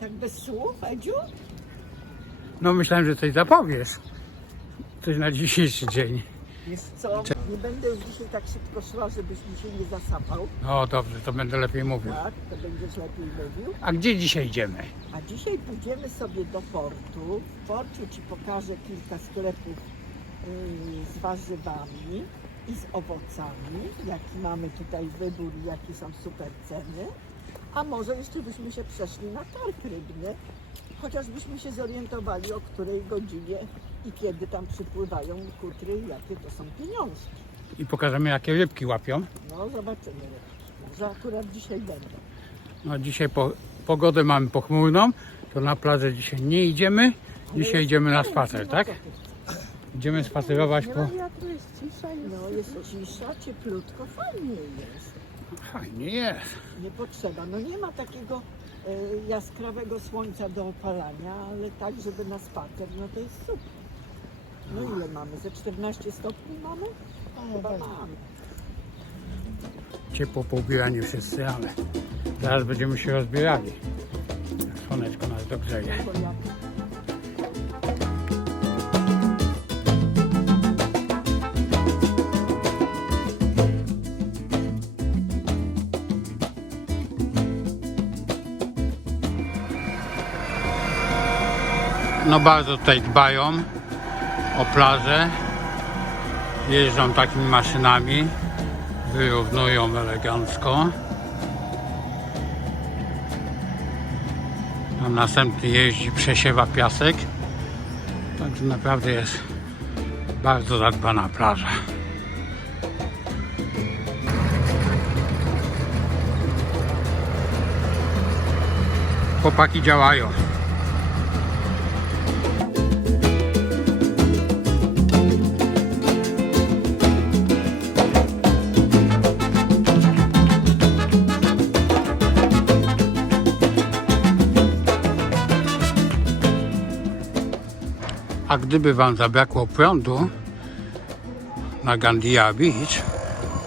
Tak bez słów, Edziu? No myślałem, że coś zapowiesz. Coś na dzisiejszy dzień. Wiesz co, nie będę już dzisiaj tak szybko szła, żebyś mi się nie zasapał. No dobrze, to będę lepiej mówił. Tak, to będziesz lepiej mówił. A gdzie dzisiaj idziemy? A dzisiaj pójdziemy sobie do portu. W porcie Ci pokażę kilka sklepów yy, z warzywami i z owocami. Jaki mamy tutaj wybór i jakie są super ceny. A może jeszcze byśmy się przeszli na targ rybny, chociażbyśmy się zorientowali o której godzinie i kiedy tam przypływają kutry i jakie to są pieniążki. I pokażemy, jakie rybki łapią. No zobaczymy. Może akurat dzisiaj będą. No dzisiaj po, pogodę mamy pochmurną, to na plażę dzisiaj nie idziemy. Dzisiaj idziemy na spacer, tak? Idziemy spacerować po... wiatru, jest cisza. No jest cisza, cieplutko, fajnie jest. Fajnie jest. Nie potrzeba. No nie ma takiego e, jaskrawego słońca do opalania, ale tak, żeby na spacer, no to jest super. No ile mamy? Ze 14 stopni mamy? Chyba mamy. Ciepło poubierani wszyscy, ale zaraz będziemy się rozbierali. Jak słoneczko nas dogrzeje. Bo ja No bardzo tutaj dbają o plażę. Jeżdżą takimi maszynami. Wyrównują elegancko. Tam następny jeździ, przesiewa piasek. Także naprawdę jest bardzo zadbana plaża. Chłopaki działają. A gdyby Wam zabrakło prądu na Gandia Beach,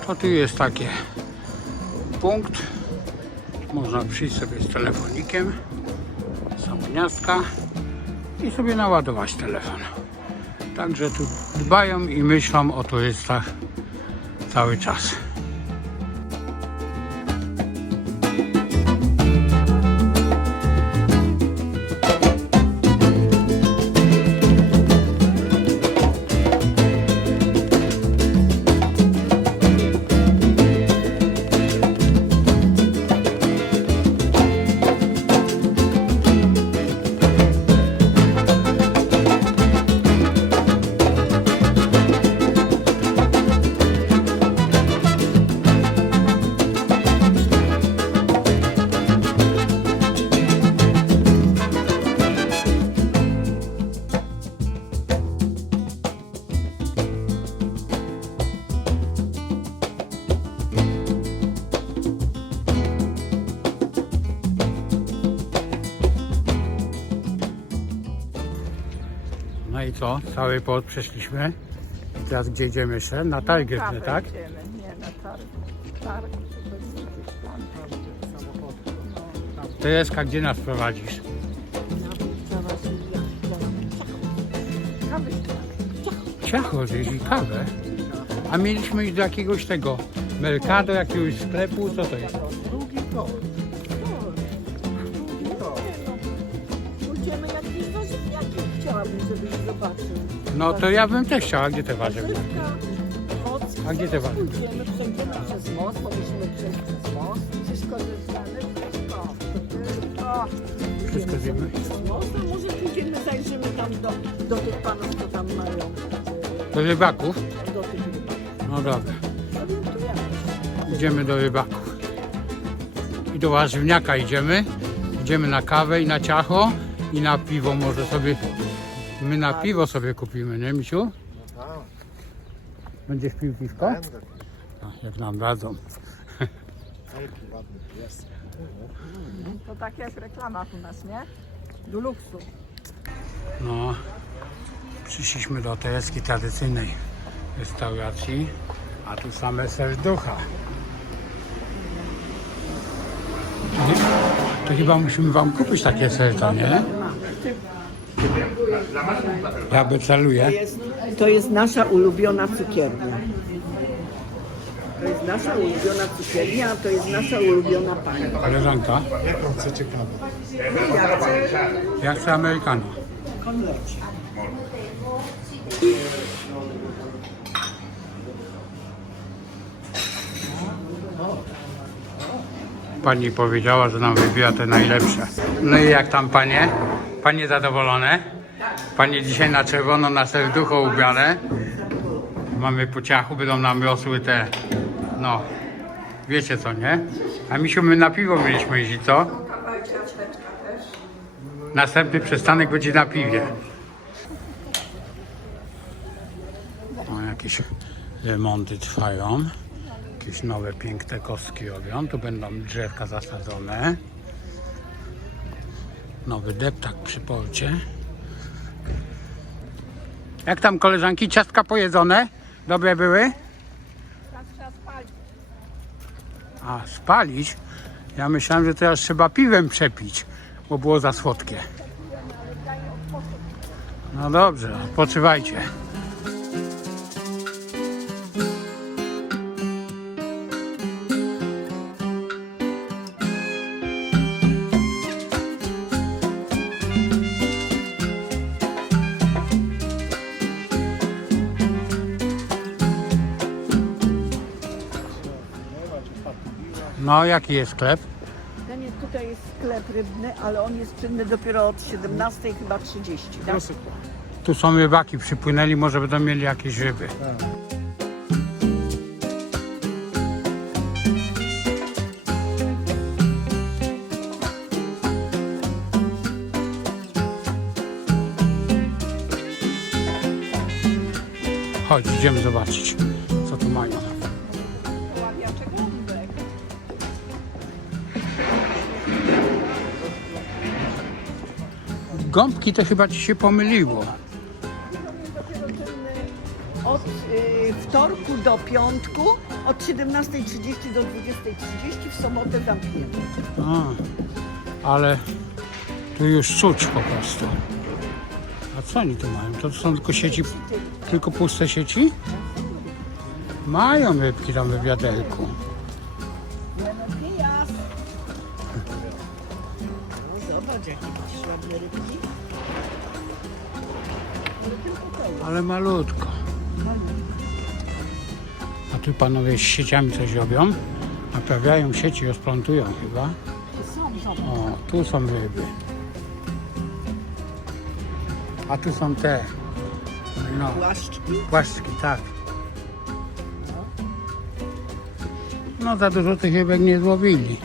to tu jest taki punkt. Można przyjść sobie z telefonikiem, są gniazdka i sobie naładować telefon. Także tu dbają i myślą o turystach cały czas. No? Cały port przeszliśmy. I teraz gdzie idziemy jeszcze? Na targ rybny, tak? Idziemy. Nie, na targ. Targ. Tereska, gdzie nas prowadzisz? Ciacho, i kawę. A mieliśmy iść do jakiegoś tego Mercado, jakiegoś sklepu, co to jest? Drugi tor. No to ja bym też chciała, gdzie te warzywa? Warzywka, owoc. A gdzie te warzywa? Pójdziemy, przejdziemy przez most, musimy przejść przez most. Wszystko związane, wszystko. Wszystko. Wszystko zjemy. Przez most, a może pójdziemy, zajrzymy tam do, do tych panów, co tam mają. Do rybaków? Do tych rybaków. No dobra, idziemy do rybaków. I do warzywniaka idziemy. Idziemy na kawę i na ciacho i na piwo może sobie. My na piwo sobie kupimy, nie Misiu? Tak, Będziesz pił piwko? będę. A, Jak nam dadzą. Jaki ładny pies. To tak jak reklama u nas, nie? Do luksu. No, przyszliśmy do tereskiej tradycyjnej restauracji, a tu same serducha. Nie, To chyba musimy wam kupić takie serca, nie? Ja beceluję. jest, to jest nasza ulubiona cukiernia. To jest nasza ulubiona cukiernia, a to jest nasza ulubiona pani. Koleżanka, Jaką chcecie kawę? ja chcę Amerykano. Konlecie. Pani powiedziała, że nam wybiera te najlepsze. No i jak tam panie? Panie zadowolone? Panie dzisiaj na czerwono, na serducho ubrane. Mamy po ciachu, będą nam rosły te, no, wiecie co, nie? A misiu, my na piwo mieliśmy iść, co? Następny przystanek będzie na piwie. O, jakieś remonty trwają. Jakieś nowe, piękne kostki robią. Tu będą drzewka zasadzone. Nowy deptak przy porcie. Jak tam koleżanki? Ciastka pojedzone? Dobre były? A, spalić? Ja myślałem, że teraz trzeba piwem przepić, bo było za słodkie. No dobrze, odpoczywajcie. No, jaki jest sklep? Ten jest, tutaj jest sklep rybny, ale on jest czynny dopiero od 17 chyba 30. Tak? Tu są rybaki, przypłynęli, może będą mieli jakieś ryby. Chodź, idziemy zobaczyć, Gąbki to chyba ci się pomyliło. Od y, wtorku do piątku, od 17.30 do 20.30, w sobotę zamknięte. A, ale tu już czuć po prostu. A co oni tu mają? To są tylko sieci, tylko puste sieci? Mają rybki tam w wiaderku. Ale malutko. A tu panowie z sieciami coś robią. Naprawiają sieci, rozplątują chyba. O, tu są ryby. A tu są te. No, Płaszczki. płaszczki, tak. No za dużo tych rybek nie złowili.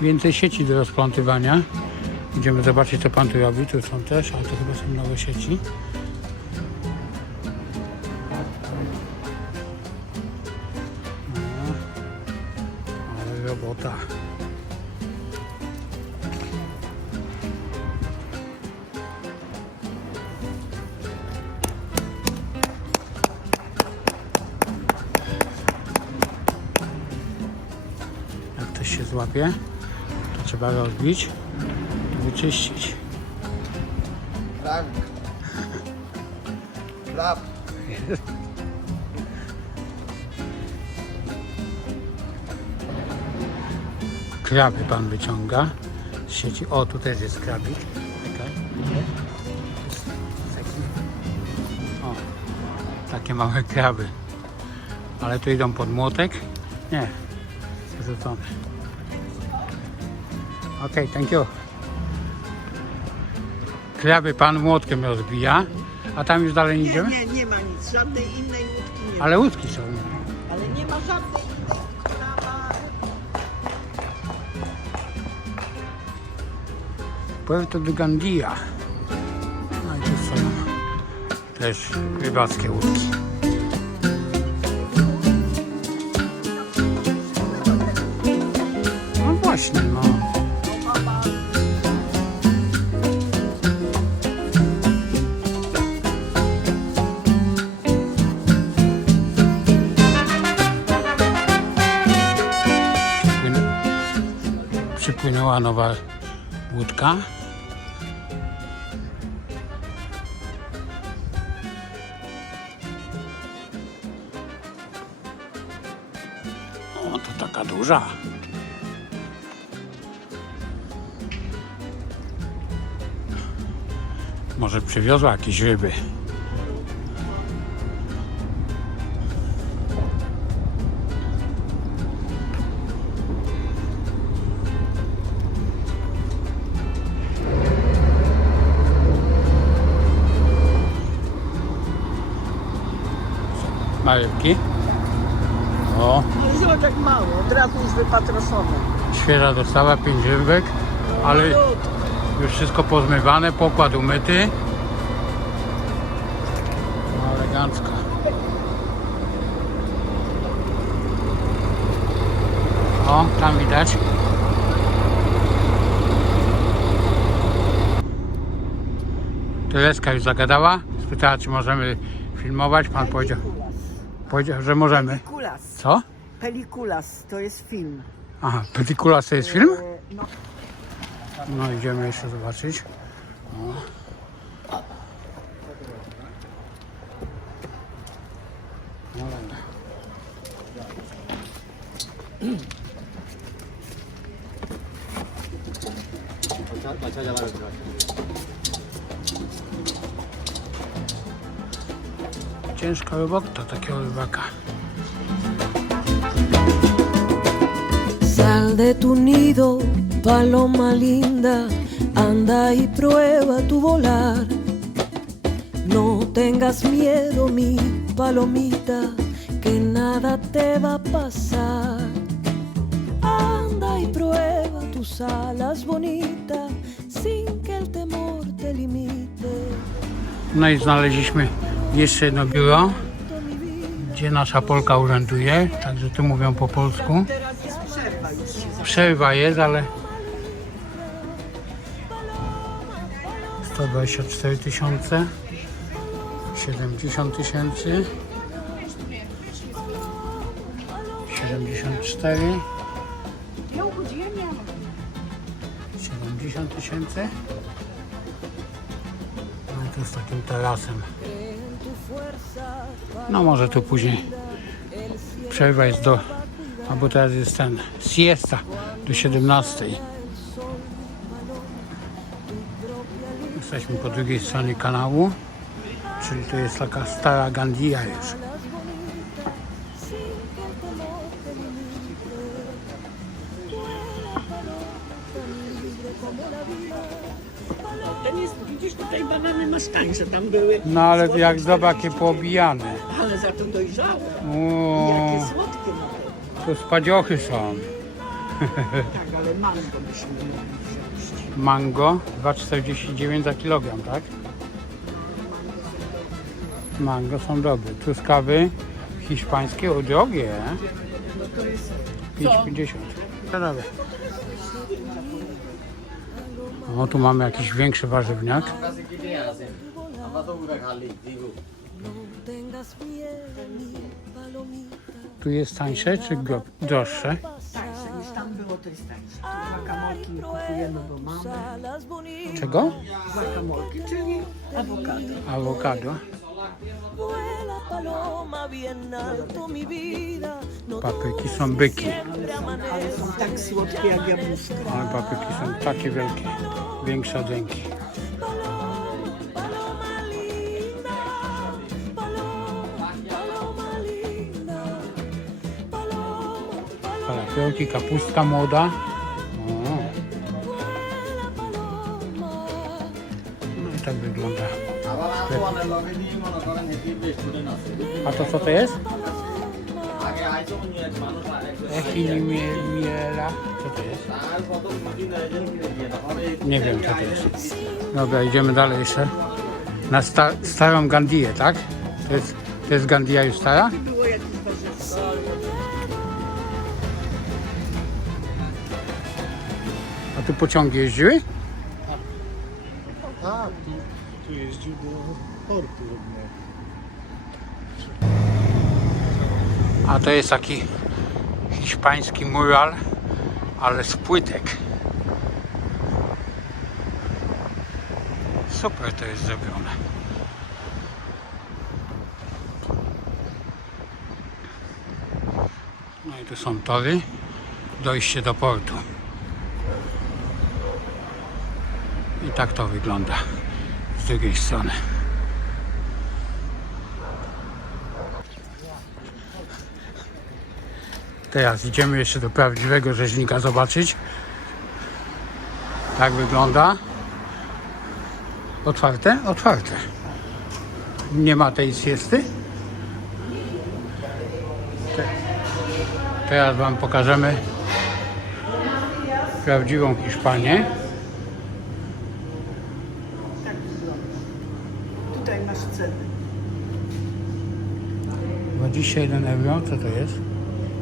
Więcej sieci do rozplątywania. Idziemy zobaczyć co pan tu robi. Tu są też, ale to chyba są nowe sieci. Złapie, to trzeba rozbić i wyczyścić. Braw. Kraby pan wyciąga z sieci. O, tu też jest krabik. Czekaj. O, takie małe kraby. Ale tu idą pod młotek? Nie, wyrzucone. Okej, thank you. Kraby pan młotkiem rozbija, a tam już dalej nie Nie, idziemy? nie, nie ma nic. Żadnej innej łódki nie ma. Ale łódki są. Ale nie ma żadnej innej, która ma... Puerto de Gandia. No i tu są też rybackie łódki. No właśnie, nowa Łódka. O, to taka duża. Może przywiozła jakieś ryby. Rybki. O, No i zobacz jak mało, od razu już wypatroszone. świeża dostawa, pięć rybek, ale Malutko. już wszystko pozmywane, pokład umyty. No, elegancko. O, tam widać. Tereska już zagadała, spytała czy możemy filmować, pan powiedział. Powiedział że możemy. Pelikulas. Co? Pelikulas to jest film. Aha, Petikulas to jest film? E, No, No idziemy jeszcze zobaczyć. No Ciężka robota takiego rybaka. Sal de tu nido, paloma linda, anda y prueba tu volar. No tengas miedo, mi palomita, que nada te va a pasar. Anda y prueba tus alas bonitas, sin que el temor te limite. No i znaleźliśmy jeszcze jedno biuro, gdzie nasza Polka urzęduje, także tu mówią po polsku. Przerwa jest, ale 124 tysiące, 70 tysięcy, 74, 70 tysięcy. No i tu z takim tarasem. No może tu później przerwa jest do, albo teraz jest ten siesta do 17. Jesteśmy po drugiej stronie kanału, czyli to jest taka stara Gandia już. Były. No ale jak 40, poobijane. Ale za to dojrzałe. O, jakie słodkie nawet. tu spadziochy są. Tak, ale mango byśmy wziąć. Mango 2,49 za kilogram, tak? Mango są dobre. Truskawy hiszpańskie, o drogie. No to jest 5,50. No dobra. O, tu mamy jakiś większy warzywniak. Tu jest tańsze czy gro- droższe? tańsze niż tam było, to jest tańsze. Tu Guacamolki kupujemy, bo mamy. Czego? Guacamolki, czyli awokado. Awokado. vuela paloma bien alto, mi vida. No Papryki są byki. Ale są tak słodkie jak jabłuszka. Ale papryki są takie wielkie. Większe od ręki. Cioci kapustka młoda. No i tak wygląda. A to co to jest? Echiniela. Co to jest? Nie wiem co to jest. Dobra, idziemy dalej jeszcze. Na sta starą Gandiję, tak? To jest, to jest Gandia już stara? A tu pociągi jeździły? Tak, tu, tu jeździł do portu. A to jest taki hiszpański mural, ale z płytek. super to jest zrobione. No i tu są tory, dojście do portu. Tak to wygląda z drugiej strony. Teraz idziemy jeszcze do prawdziwego rzeźnika zobaczyć. Tak wygląda. Otwarte? Otwarte. Nie ma tej siesty? Te- Teraz Wam pokażemy prawdziwą Hiszpanię. Tak wygląda. Tutaj masz ceny. 21 euro, co to jest?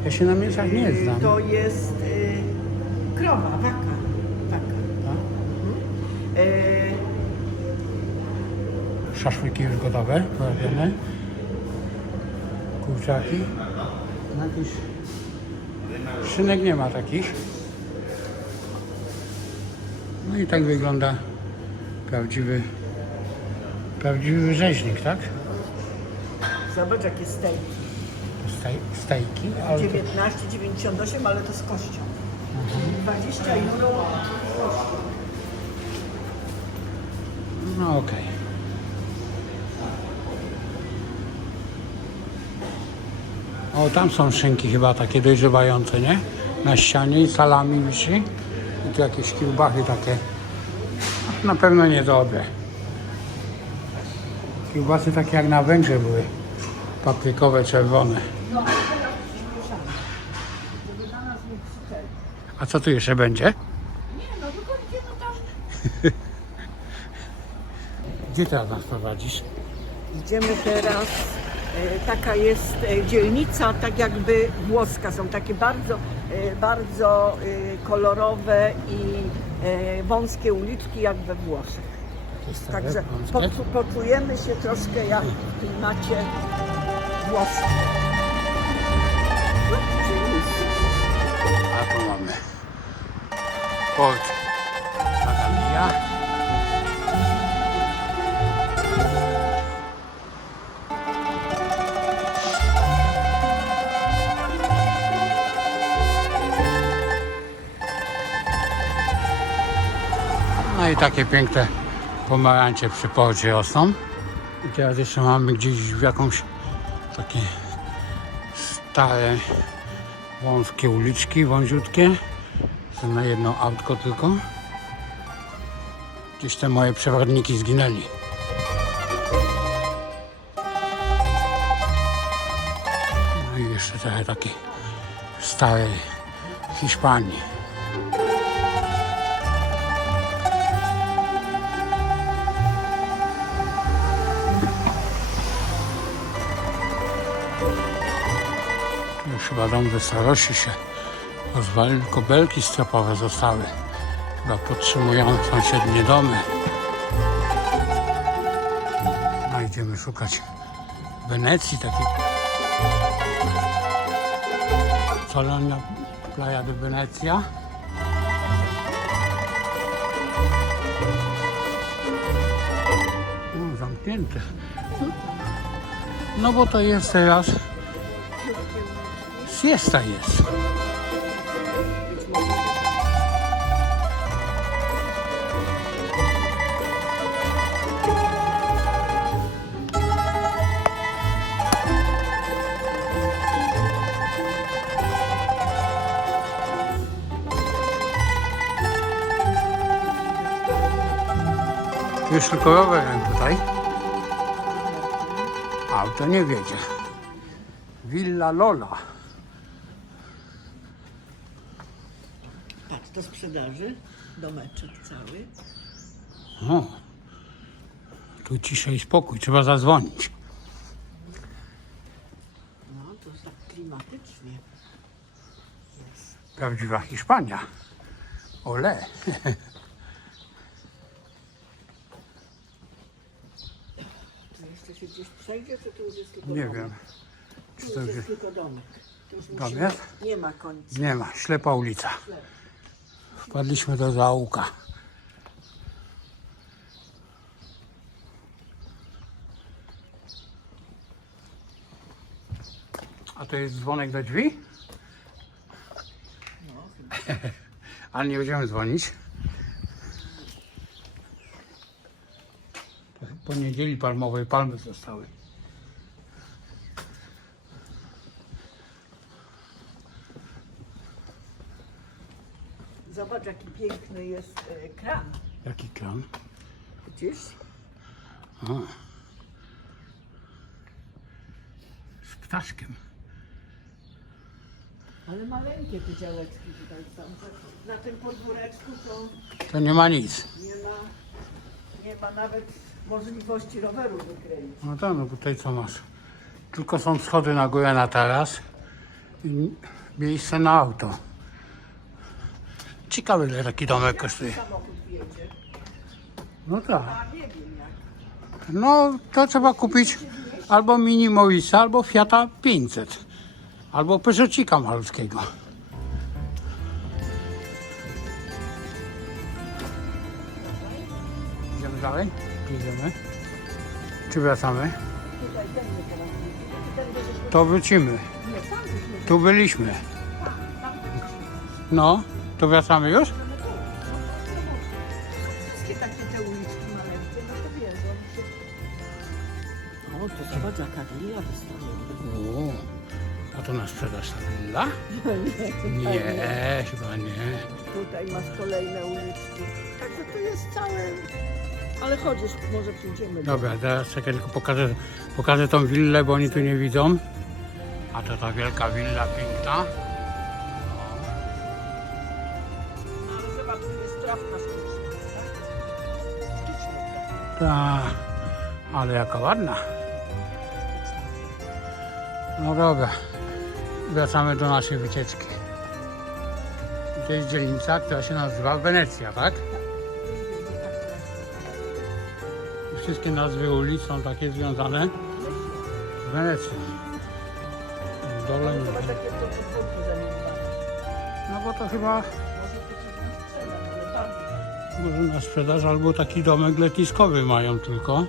Ja się na mięsach nie znam. To jest y, krowa, waka. waka. Tak? Y, Szaszłyki już gotowe, porobione. Kurczaki. No Jakiś... Szynek nie ma takich. No i tak wygląda prawdziwy prawdziwy rzeźnik, tak? zobacz jakie stejki. Stej, stejki, ale to, 19,98, ale to z kością. 20 euro no okej. O, tam są szynki chyba takie dojrzewające, nie? Na ścianie i salami wisi. I tu jakieś kiełbachy takie. Na pewno niedobre. Kiełbasy takie jak na Węgrzech były. Paprykowe, czerwone. A co tu jeszcze będzie? Gdzie teraz nas prowadzisz? Idziemy teraz, e, taka jest e, dzielnica, tak jakby włoska. Są takie bardzo, e, bardzo kolorowe i wąskie uliczki jak we Włoszech. Także poczu, poczujemy się troszkę jak w klimacie włoskim. A tu mamy port Natalia. No i takie piękne pomarańcze przy porcie rosną. I teraz jeszcze mamy gdzieś w jakąś takie stare wąskie uliczki, wąziutkie. Są na jedno autko tylko. Gdzieś te moje przewodniki zginęli. No i jeszcze trochę takiej starej Hiszpanii. Chyba dom starości się rozwalił, tylko belki stropowe zostały. Chyba podtrzymują sąsiednie domy. No idziemy szukać Wenecji takiej. Salonia Playa de Venezia. No, zamknięte. No bo to jest teraz Siesta jest. Już tylko rowerem tutaj. Auto nie wiedzie. Villa Lola. Patrz, do sprzedaży, domeczek cały. O, tu cisza i spokój, trzeba zadzwonić. No, to tak klimatycznie jest. Prawdziwa Hiszpania. Ole. Tu jeszcze się gdzieś przejdzie, czy tu już jest tylko Nie domek? wiem, czy to już jest tylko domek. Tu już Dom musimy- jest? Nie ma końca. nie ma. Ślepa ulica wpadliśmy do zaułka. A to jest dzwonek do drzwi? Ale nie będziemy dzwonić. Po niedzieli palmowej palmy zostały. Zobacz, jaki piękny jest e, kran. Jaki kran? Widzisz? A. Z ptaszkiem. Ale maleńkie te działeczki tutaj są. Na tym podwóreczku to To nie ma nic. nie ma, nie ma nawet możliwości roweru wykręcić. No tak, no tutaj co masz? Tylko są schody na górę na taras i miejsce na auto. Ciekawe ile taki domek kosztuje. No tak. No to trzeba kupić albo Mini Moisa, albo Fiata 500. Albo Peugeotika malutkiego. Idziemy dalej? Idziemy. Czy wracamy? To wrócimy. Tu byliśmy. No, to wracamy już? Wszystkie takie te uliczki maleńkie, no to się... O, to zobacz jaka willa wystaje. O, a to na sprzedaż ta willa? Nie, chyba nie. Tutaj masz kolejne uliczki. Także to jest całe... Ale chodzisz, może pójdziemy. Dobra, teraz czekaj, tylko pokażę, pokażę tą willę, bo oni tu nie widzą. A to ta wielka willa piękna. Trawka sztuczna, tak? Sztuczna. Ta, ale jaka ładna. No dobra, wracamy do naszej wycieczki. To jest dzielnica, która się nazywa Wenecja, tak? Wszystkie nazwy ulic są takie związane z Wenecją. Dole Zobacz, jakie to. No bo to chyba może na sprzedaż albo taki domek letniskowy mają tylko.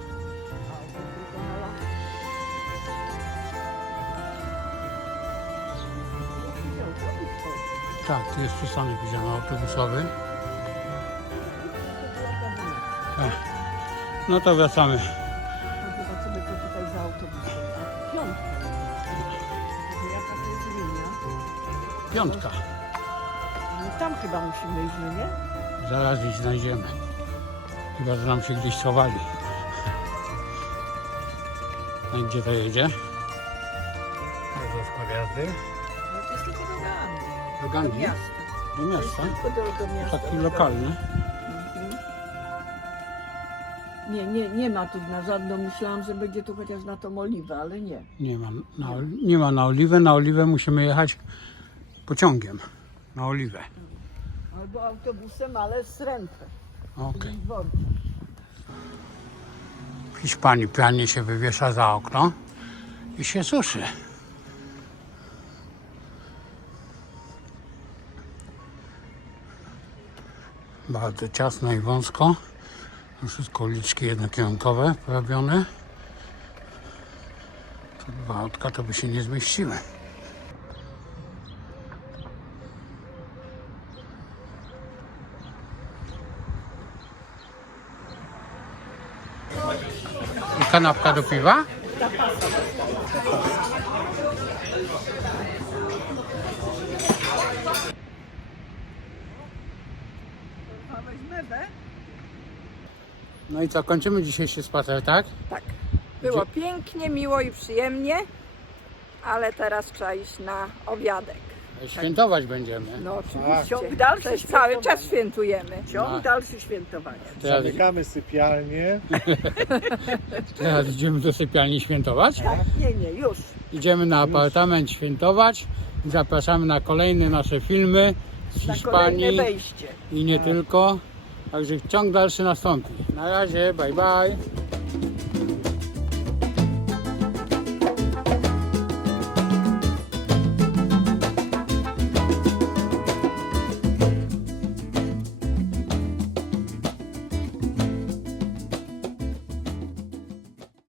Tak, tu jest przystanek widziany autobusowy. Tak. No to wracamy. Zobaczymy, co tutaj za autobusem. Piątka. Piątka. No tam chyba musimy iść, no nie? Zaraz ich znajdziemy. Chyba, że nam się gdzieś schowali. No i gdzie to jedzie? Do skład jazdy. No to jest tylko do Gandhi. Do Do Gandhi? miasta. Do miasta? Tylko do, do miasta. Taki lokalny. Mhm. Nie, nie, nie ma tu na żadną. Myślałam, że będzie tu chociaż na tą oliwę, ale nie. Nie ma na, nie ma na oliwę. Na oliwę musimy jechać pociągiem. Na oliwę. Albo autobusem, ale z ręką. Okej. dworca. W Hiszpanii pranie się wywiesza za okno i się suszy. Bardzo ciasno i wąsko. Wszystko uliczki jednokierunkowe porobione. Tu dwa autka to by się nie zmieściły. Kanapka do piwa? No i co, kończymy dzisiejszy spacer, tak? Tak. Było pięknie, miło i przyjemnie, ale teraz trzeba iść na obiadek. Świętować będziemy. No oczywiście. Ciąg dalszy cały czas świętujemy. Ciąg No. dalszy świętowania. Teraz, Zamykamy sypialnię. teraz idziemy do sypialni świętować. Tak, nie, nie, już. Idziemy na apartament świętować. I Zapraszamy na kolejne nasze filmy z Na kolejne Hiszpanii wejście. i nie tylko. Także ciąg dalszy nastąpi. Na razie, bye bye.